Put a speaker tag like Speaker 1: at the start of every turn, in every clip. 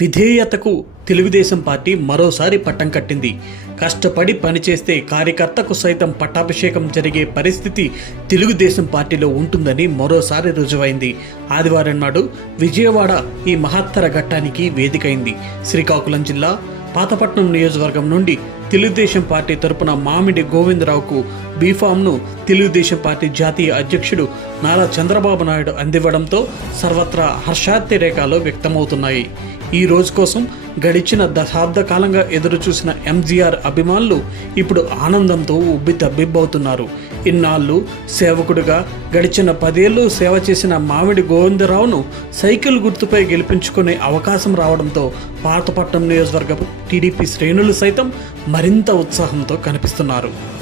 Speaker 1: విధేయతకు Telugu Desam party మరోసారి పట్టం కట్టింది. కష్టపడి పనిచేస్తే కార్యకర్తకు సైతం పట్టాభిషేకం జరిగే పరిస్థితి తెలుగుదేశం పార్టీలో ఉంటుందని మరోసారి రుజువైంది. ఆదివారం నాడు విజయవాడ ఈ మహత్తర ఘట్టానికి వేదికైంది. శ్రీకాకుళం జిల్లా పాతపట్నం నియోజకవర్గం నుండి తెలుగుదేశం పార్టీ తరపున మామిడి గోవిందరావుకు బీఫామ్ను తెలుగుదేశం పార్టీ జాతీయ అధ్యక్షుడు నారా చంద్రబాబు నాయుడు అందివ్వడంతో సర్వత్రా హర్షాతిరేకాలు వ్యక్తమవుతున్నాయి. ఈ రోజు కోసం గడిచిన దశాబ్ద కాలంగా ఎదురుచూసిన ఎంజీఆర్ అభిమానులు ఇప్పుడు ఆనందంతో ఉబ్బి తబ్బిబ్బవుతున్నారు ఇన్నాళ్ళు సేవకుడిగా గడిచిన పదేళ్ళు సేవ చేసిన మామిడి గోవిందరావును సైకిల్ గుర్తుపై గెలిపించుకునే అవకాశం రావడంతో పాతపట్నం నియోజకవర్గ టీడీపీ శ్రేణులు సైతం మరింత ఉత్సాహంతో కనిపిస్తున్నారు.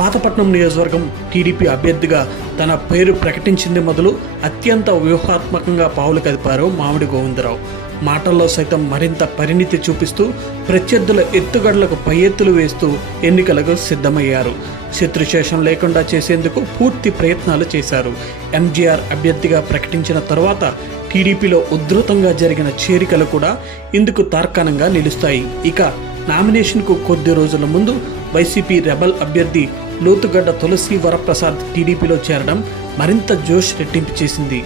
Speaker 1: పాతపట్నం నియోజకవర్గం టీడీపీ అభ్యర్థిగా తన పేరు ప్రకటించింది మొదలు అత్యంత వ్యూహాత్మకంగా పావులు కదిపారు మామిడి గోవిందరావు. మాటల్లో సైతం మరింత పరిణితి చూపిస్తూ ప్రత్యర్థుల ఎత్తుగడలకు పై ఎత్తులు వేస్తూ ఎన్నికలకు సిద్ధమయ్యారు. శత్రుశేషం లేకుండా చేసేందుకు పూర్తి ప్రయత్నాలు చేశారు. ఎంజీఆర్ అభ్యర్థిగా ప్రకటించిన తరువాత టీడీపీలో ఉధృతంగా జరిగిన చేరికలు కూడా ఇందుకు తార్కాణంగా నిలుస్తాయి. ఇక నామినేషన్కు కొద్ది రోజుల ముందు వైసీపీ రెబల్ అభ్యర్థి లోతుగడ్డ తులసి వరప్రసాద్ టీడీపీలో చేరడం మరింత జోష్ రెట్టింపు చేసింది.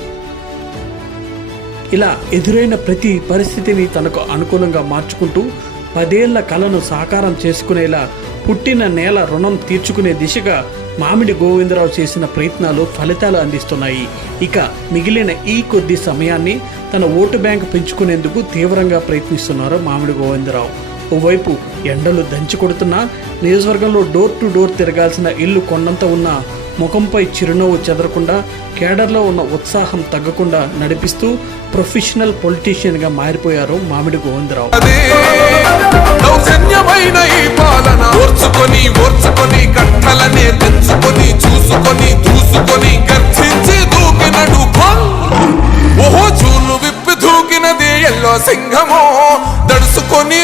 Speaker 1: ఇలా ఎదురైన ప్రతి పరిస్థితిని తనకు అనుకూలంగా మార్చుకుంటూ పదేళ్ళ కలను సాకారం చేసుకునేలా పుట్టిన నేల రుణం తీర్చుకునే దిశగా మామిడి గోవిందరావు చేసిన ప్రయత్నాలు ఫలితాలు అందిస్తున్నాయి. ఇక మిగిలిన ఈ కొద్ది సమయాన్ని తన ఓటు బ్యాంక్ పెంచుకునేందుకు తీవ్రంగా ప్రయత్నిస్తున్నారు మామిడి గోవిందరావు. ఓవైపు ఎండలు దంచి కొడుతున్నా నియోజకవర్గంలో డోర్ టు డోర్ తిరగాల్సిన ఇల్లు కొండంత ఉన్న ముఖంపై చిరునవ్వు చెదరకుండా కేడర్లో ఉన్న ఉత్సాహం తగ్గకుండా నడిపిస్తూ ప్రొఫెషనల్ పొలిటీషియన్గా మారిపోయారు మామిడి గోవిందరావు.
Speaker 2: పాలన. చూసుకొని దూసుకొని గర్జించి దూకినడు ఓహో చూలు విప్పి దూకినది ఎల్లో సింహమో. దడుసుకొని